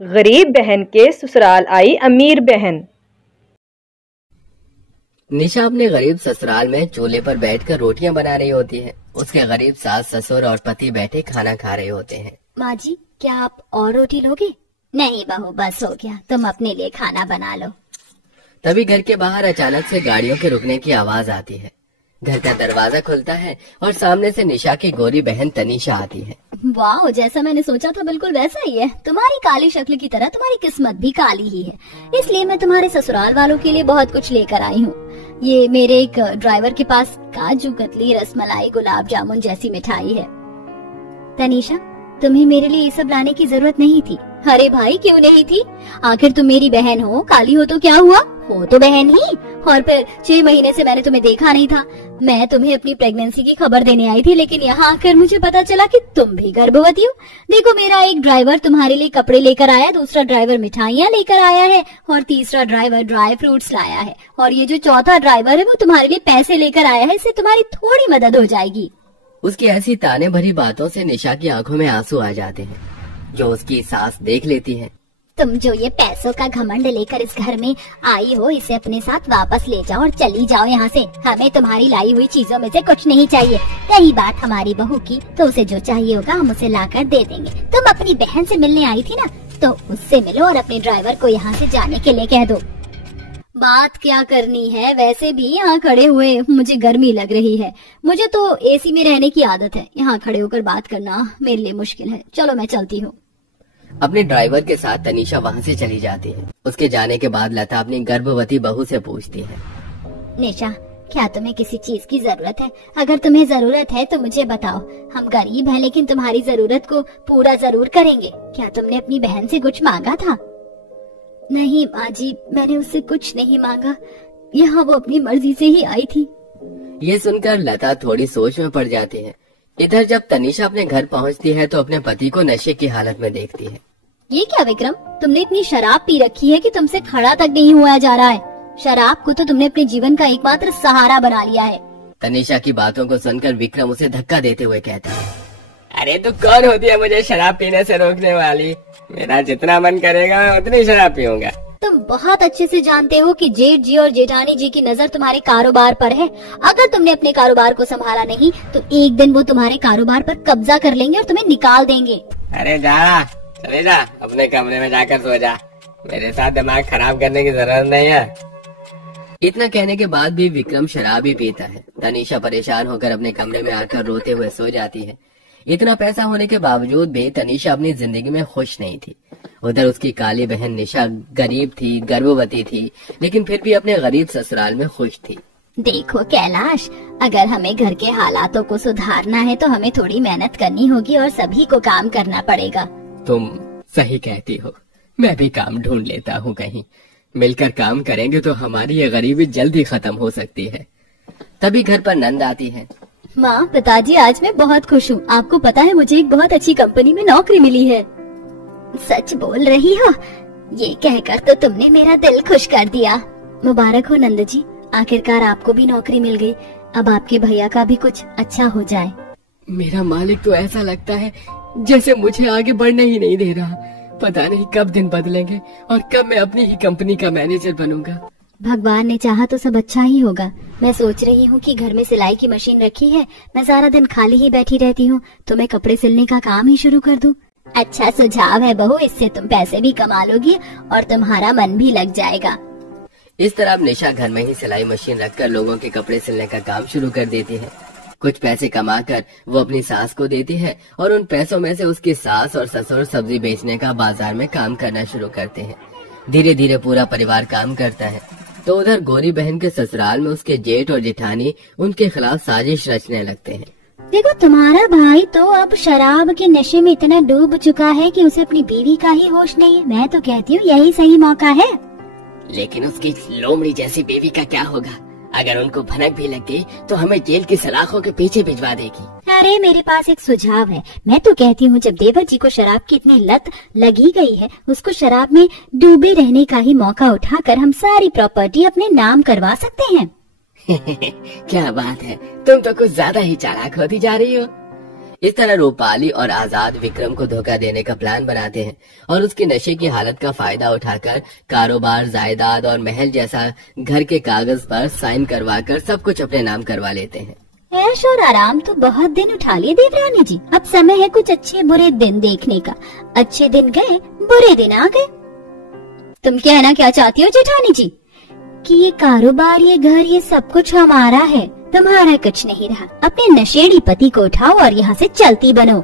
गरीब बहन के ससुराल आई अमीर बहन। निशा अपने गरीब ससुराल में चूल्हे पर बैठकर रोटियां बना रही होती है। उसके गरीब सास ससुर और पति बैठे खाना खा रहे होते हैं। माँ जी, क्या आप और रोटी लोगे? नहीं बहू, बस हो गया, तुम अपने लिए खाना बना लो। तभी घर के बाहर अचानक से गाड़ियों के रुकने की आवाज आती है। घर का दरवाजा खुलता है और सामने से निशा की गोरी बहन तनीषा आती है। वाह, जैसा मैंने सोचा था बिल्कुल वैसा ही है। तुम्हारी काली शक्ल की तरह तुम्हारी किस्मत भी काली ही है, इसलिए मैं तुम्हारे ससुराल वालों के लिए बहुत कुछ लेकर आई हूँ। ये मेरे एक ड्राइवर के पास काजू कतली, रसमलाई, गुलाब जामुन जैसी मिठाई है। तनीषा, तुम्हें मेरे लिए ये सब लाने की जरूरत नहीं थी। अरे भाई, क्यों नहीं थी? आखिर तुम मेरी बहन हो, काली हो तो क्या हुआ, हो तो बहन ही। और फिर 6 महीने से मैंने तुम्हें देखा नहीं था। मैं तुम्हें अपनी प्रेगनेंसी की खबर देने आई थी, लेकिन यहाँ आकर मुझे पता चला कि तुम भी गर्भवती हो। देखो, मेरा एक ड्राइवर तुम्हारे लिए कपड़े लेकर आया, दूसरा ड्राइवर मिठाइयाँ लेकर आया है और तीसरा ड्राइवर ड्राई फ्रूट्स लाया है, और ये जो चौथा ड्राइवर है वो तुम्हारे लिए पैसे लेकर आया है। इससे तुम्हारी थोड़ी मदद हो जाएगी। उसकी ऐसी ताने भरी बातों से निशा की आंखों में आंसू आ जाते हैं, जो उसकी सास देख लेती है। तुम जो ये पैसों का घमंड लेकर इस घर में आई हो, इसे अपने साथ वापस ले जाओ और चली जाओ यहाँ से। हमें तुम्हारी लाई हुई चीजों में से कुछ नहीं चाहिए। रही बात हमारी बहू की, तो उसे जो चाहिए होगा हम उसे लाकर दे देंगे। तुम अपनी बहन से मिलने आई थी ना, तो उससे मिलो और अपने ड्राइवर को यहाँ से जाने के लिए कह दो। बात क्या करनी है, वैसे भी यहाँ खड़े हुए मुझे गर्मी लग रही है। मुझे तो एसी में रहने की आदत है, यहाँ खड़े होकर बात करना मेरे लिए मुश्किल है। चलो मैं चलती हूँ। अपने ड्राइवर के साथ तनीषा वहाँ से चली जाती है। उसके जाने के बाद लता अपनी गर्भवती बहू से पूछती है, निशा, क्या तुम्हें किसी चीज की जरूरत है? अगर तुम्हें जरूरत है तो मुझे बताओ। हम गरीब हैं, लेकिन तुम्हारी जरूरत को पूरा जरूर करेंगे। क्या तुमने अपनी बहन से कुछ मांगा था? नहीं माँ जी, मैंने उससे कुछ नहीं मांगा। यहाँ वो अपनी मर्जी से ही आई थी। ये सुनकर लता थोड़ी सोच में पड़ जाती है। इधर जब तनीषा अपने घर पहुँचती है तो अपने पति को नशे की हालत में देखती है। ये क्या विक्रम, तुमने इतनी शराब पी रखी है कि तुमसे खड़ा तक नहीं हुआ जा रहा है। शराब को तो तुमने अपने जीवन का एकमात्र सहारा बना लिया है। तनीषा की बातों को सुनकर विक्रम उसे धक्का देते हुए कहता है, अरे तू कौन होती है मुझे शराब पीने से रोकने वाली? मेरा जितना मन करेगा मैं उतनी शराब पीऊंगा। तुम बहुत अच्छे से जानते हो कि जेठ जी और जेठानी जी की नजर तुम्हारे कारोबार पर है। अगर तुमने अपने कारोबार को संभाला नहीं तो एक दिन वो तुम्हारे कारोबार पर कब्जा कर लेंगे और तुम्हें निकाल देंगे। अरे जा, चले जा, अपने कमरे में जाकर सो जा। मेरे साथ दिमाग खराब करने की जरूरत नहीं है। इतना कहने के बाद भी विक्रम शराब ही पीता है। तनीषा परेशान होकर अपने कमरे में आकर रोते हुए सो जाती है। इतना पैसा होने के बावजूद भी तनीषा अपनी जिंदगी में खुश नहीं थी। उधर उसकी काली बहन निशा गरीब थी, गर्भवती थी, लेकिन फिर भी अपने गरीब ससुराल में खुश थी। देखो कैलाश, अगर हमें घर के हालातों को सुधारना है तो हमें थोड़ी मेहनत करनी होगी और सभी को काम करना पड़ेगा। तुम सही कहती हो, मैं भी काम ढूंढ लेता हूँ कहीं। मिलकर काम करेंगे तो हमारी ये गरीबी जल्द ही खत्म हो सकती है। तभी घर पर नंद आती है। माँ, पिताजी, आज मैं बहुत खुश हूँ। आपको पता है मुझे एक बहुत अच्छी कंपनी में नौकरी मिली है। सच बोल रही हो? ये कहकर तो तुमने मेरा दिल खुश कर दिया। मुबारक हो नंद जी, आखिरकार आपको भी नौकरी मिल गई। अब आपके भैया का भी कुछ अच्छा हो जाए। मेरा मालिक तो ऐसा लगता है जैसे मुझे आगे बढ़ने ही नहीं दे रहा। पता नहीं कब दिन बदलेंगे और कब मैं अपनी ही कंपनी का मैनेजर बनूंगा। भगवान ने चाहा तो सब अच्छा ही होगा। मैं सोच रही हूँ कि घर में सिलाई की मशीन रखी है, मैं सारा दिन खाली ही बैठी रहती हूँ, तो मैं कपड़े सिलने का काम ही शुरू कर दूं। अच्छा सुझाव है बहू, इससे तुम पैसे भी कमा लोगी और तुम्हारा मन भी लग जाएगा। इस तरह निशा घर में ही सिलाई मशीन रखकर लोगों के कपड़े सिलने का काम शुरू कर देती है। कुछ पैसे कमाकर वो अपनी सास को देती है और उन पैसों में से उसकी सास और ससुर सब्जी बेचने का बाजार में काम करना शुरू करते हैं। धीरे धीरे पूरा परिवार काम करता है। तो उधर गोरी बहन के ससुराल में उसके जेठ और जेठानी उनके खिलाफ साजिश रचने लगते हैं। देखो, तुम्हारा भाई तो अब शराब के नशे में इतना डूब चुका है कि उसे अपनी बीवी का ही होश नहीं है। मैं तो कहती हूँ यही सही मौका है। लेकिन उसकी लोमड़ी जैसी बीवी का क्या होगा? अगर उनको भनक भी लग गई तो हमें जेल की सलाखों के पीछे भिजवा देगी। अरे मेरे पास एक सुझाव है। मैं तो कहती हूँ जब देवर जी को शराब की इतनी लत लगी गई है, उसको शराब में डूबे रहने का ही मौका उठाकर हम सारी प्रॉपर्टी अपने नाम करवा सकते हैं। क्या बात है, तुम तो कुछ ज्यादा ही चालाक होती जा रही हो। इस तरह रूपाली और आजाद विक्रम को धोखा देने का प्लान बनाते हैं और उसकी नशे की हालत का फायदा उठाकर कारोबार, जायदाद और महल जैसा घर के कागज पर साइन करवाकर सब कुछ अपने नाम करवा लेते हैं। ऐश और आराम तो बहुत दिन उठा लिए देवरानी जी, अब समय है कुछ अच्छे बुरे दिन देखने का। अच्छे दिन गए, बुरे दिन आ गए। तुम कहना क्या चाहती हो जेठानी जी? कि ये कारोबार, ये घर, ये सब कुछ हमारा है, तुम्हारा कुछ नहीं रहा। अपने नशेड़ी पति को उठाओ और यहाँ से चलती बनो।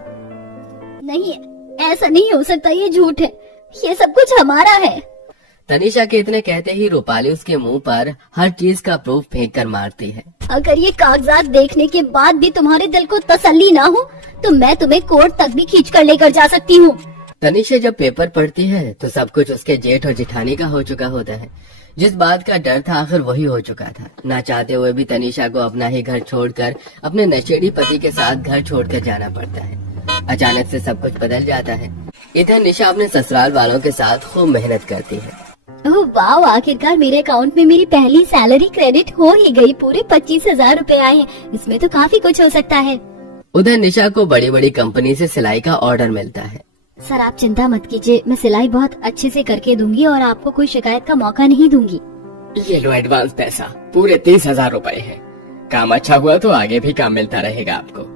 नहीं, ऐसा नहीं हो सकता, ये झूठ है, ये सब कुछ हमारा है। तनीषा के इतने कहते ही रूपाली उसके मुंह पर हर चीज का प्रूफ फेंक कर मारती है। अगर ये कागजात देखने के बाद भी तुम्हारे दिल को तसल्ली ना हो तो मैं तुम्हें कोर्ट तक भी खींच कर लेकर जा सकती हूँ। तनीषा जब पेपर पढ़ती है तो सब कुछ उसके जेठ और जेठानी का हो चुका होता है। जिस बात का डर था आखिर वही हो चुका था। ना चाहते हुए भी तनीषा को अपना ही घर छोड़कर अपने नशेड़ी पति के साथ घर छोड़कर जाना पड़ता है। अचानक से सब कुछ बदल जाता है। इधर निशा अपने ससुराल वालों के साथ खूब मेहनत करती है। ओह वाह, आखिरकार मेरे अकाउंट में मेरी पहली सैलरी क्रेडिट हो ही गई। पूरे 25,000 रूपए आए हैं, इसमें तो काफी कुछ हो सकता है। उधर निशा को बड़ी बड़ी कंपनी से सिलाई का ऑर्डर मिलता है। सर आप चिंता मत कीजिए, मैं सिलाई बहुत अच्छे से करके दूंगी और आपको कोई शिकायत का मौका नहीं दूंगी। ये लो एडवांस पैसा, पूरे 30,000 रूपए है। काम अच्छा हुआ तो आगे भी काम मिलता रहेगा आपको।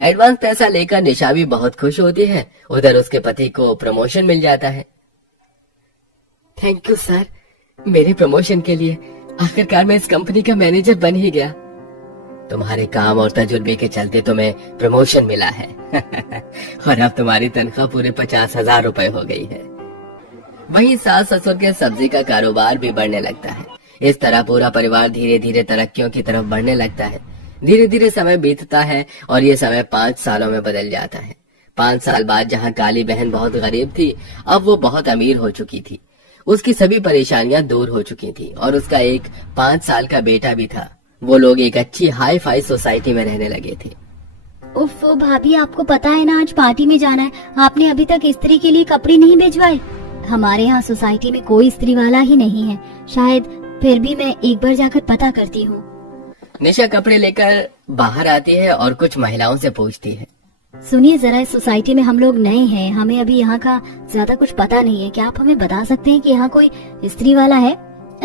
एडवांस पैसा लेकर निशा भी बहुत खुश होती है। उधर उसके पति को प्रमोशन मिल जाता है। थैंक यू सर, मेरे प्रमोशन के लिए। आखिरकार मैं इस कंपनी का मैनेजर बन ही गया। तुम्हारे काम और तजुर्बे के चलते तुम्हें प्रमोशन मिला है और अब तुम्हारी तनख्वाह पूरे 50,000 रूपए हो गई है। वहीं सास ससुर के सब्जी का कारोबार भी बढ़ने लगता है। इस तरह पूरा परिवार धीरे धीरे तरक्कियों की तरफ बढ़ने लगता है। धीरे धीरे समय बीतता है और ये समय 5 सालों में बदल जाता है। 5 साल बाद जहाँ काली बहन बहुत गरीब थी, अब वो बहुत अमीर हो चुकी थी। उसकी सभी परेशानियां दूर हो चुकी थी और उसका एक 5 साल का बेटा भी था। वो लोग एक अच्छी हाई फाई सोसाइटी में रहने लगे थे। उफ भाभी, आपको पता है ना आज पार्टी में जाना है, आपने अभी तक स्त्री के लिए कपड़े नहीं भिजवाए। हमारे यहाँ सोसाइटी में कोई स्त्री वाला ही नहीं है, शायद फिर भी मैं एक बार जाकर पता करती हूँ। निशा कपड़े लेकर बाहर आती है और कुछ महिलाओं से पूछती है, सुनिए जरा, इस सोसाइटी में हम लोग नए हैं, हमें अभी यहाँ का ज्यादा कुछ पता नहीं है। क्या आप हमें बता सकते हैं कि यहाँ कोई स्त्री वाला है?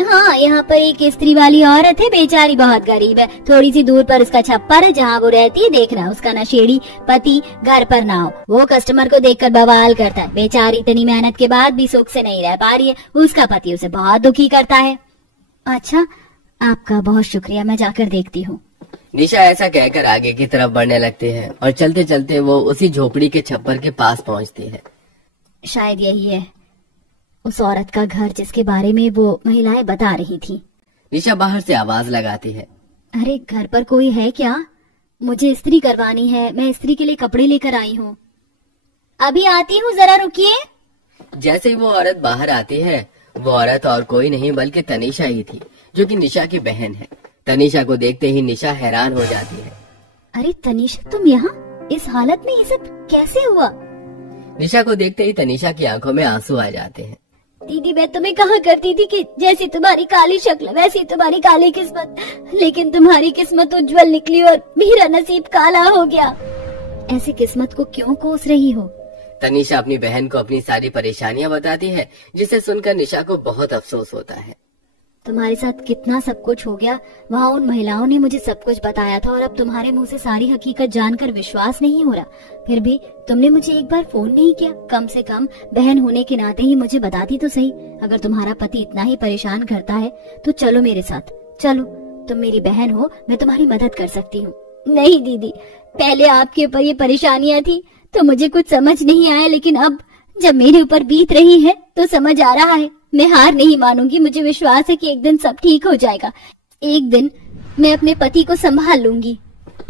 हाँ, यहाँ पर एक स्त्री वाली औरत है, बेचारी बहुत गरीब है। थोड़ी सी दूर पर उसका छप्पर है जहाँ वो रहती है। देखना उसका नशेड़ी पति घर पर ना हो, वो कस्टमर को देखकर बवाल करता है। बेचारी इतनी मेहनत के बाद भी सुख से नहीं रह पा रही है, उसका पति उसे बहुत दुखी करता है। अच्छा, आपका बहुत शुक्रिया, मैं जाकर देखती हूँ। निशा ऐसा कहकर आगे की तरफ बढ़ने लगती है और चलते चलते वो उसी झोपड़ी के छप्पर के पास पहुँचती है। शायद यही है उस औरत का घर जिसके बारे में वो महिलाएं बता रही थी। निशा बाहर से आवाज लगाती है, अरे घर पर कोई है क्या? मुझे इस्त्री करवानी है, मैं इस्त्री के लिए कपड़े लेकर आई हूँ। अभी आती हूँ, जरा रुकिए। जैसे ही वो औरत बाहर आती है, वो औरत और कोई नहीं बल्कि तनीषा ही थी, जो कि निशा की बहन है। तनीषा को देखते ही निशा हैरान हो जाती है। अरे तनीषा, तुम यहाँ इस हालत में, ये सब कैसे हुआ? निशा को देखते ही तनीषा की आंखों में आंसू आ जाते हैं। दीदी, मैं तुम्हें कहा करती थी कि जैसी तुम्हारी काली शक्ल वैसी तुम्हारी काली किस्मत, लेकिन तुम्हारी किस्मत उज्जवल निकली और मेरा नसीब काला हो गया। ऐसी किस्मत को क्यों कोस रही हो? तनीषा अपनी बहन को अपनी सारी परेशानियां बताती है, जिसे सुनकर निशा को बहुत अफसोस होता है। तुम्हारे साथ कितना सब कुछ हो गया, वहाँ उन महिलाओं ने मुझे सब कुछ बताया था और अब तुम्हारे मुंह से सारी हकीकत जानकर विश्वास नहीं हो रहा। फिर भी तुमने मुझे एक बार फोन नहीं किया। कम से कम बहन होने के नाते ही मुझे बताती तो सही। अगर तुम्हारा पति इतना ही परेशान करता है तो चलो मेरे साथ, चलो, तुम मेरी बहन हो, मैं तुम्हारी मदद कर सकती हूँ। नहीं दीदी, पहले आपके ऊपर ये परेशानियाँ थी तो मुझे कुछ समझ नहीं आया, लेकिन अब जब मेरे ऊपर बीत रही है तो समझ आ रहा है। मैं हार नहीं मानूंगी, मुझे विश्वास है कि एक दिन सब ठीक हो जाएगा। एक दिन मैं अपने पति को संभाल लूंगी।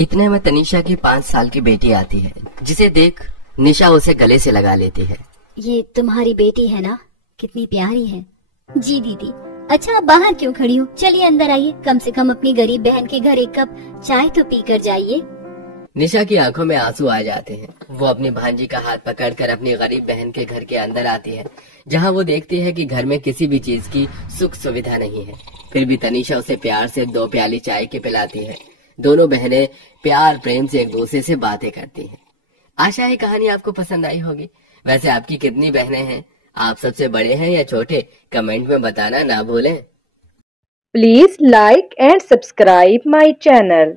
इतने में तनीषा की 5 साल की बेटी आती है, जिसे देख निशा उसे गले से लगा लेती है। ये तुम्हारी बेटी है ना? कितनी प्यारी है। जी दीदी। अच्छा, आप बाहर क्यों खड़ी हो? चलिए अंदर आइए, कम से कम अपनी गरीब बहन के घर एक कप चाय तो पी कर जाइए। निशा की आंखों में आंसू आ जाते हैं। वो अपनी भांजी का हाथ पकड़कर अपनी गरीब बहन के घर के अंदर आती है, जहां वो देखती है कि घर में किसी भी चीज की सुख सुविधा नहीं है। फिर भी तनीषा उसे प्यार से 2 प्याली चाय के पिलाती है। दोनों बहनें प्यार प्रेम से एक दूसरे से बातें करती हैं। आशा है कहानी आपको पसंद आई होगी। वैसे आपकी कितनी बहनें हैं? आप सबसे बड़े हैं या छोटे? कमेंट में बताना ना भूलें। Please like and subscribe my channel.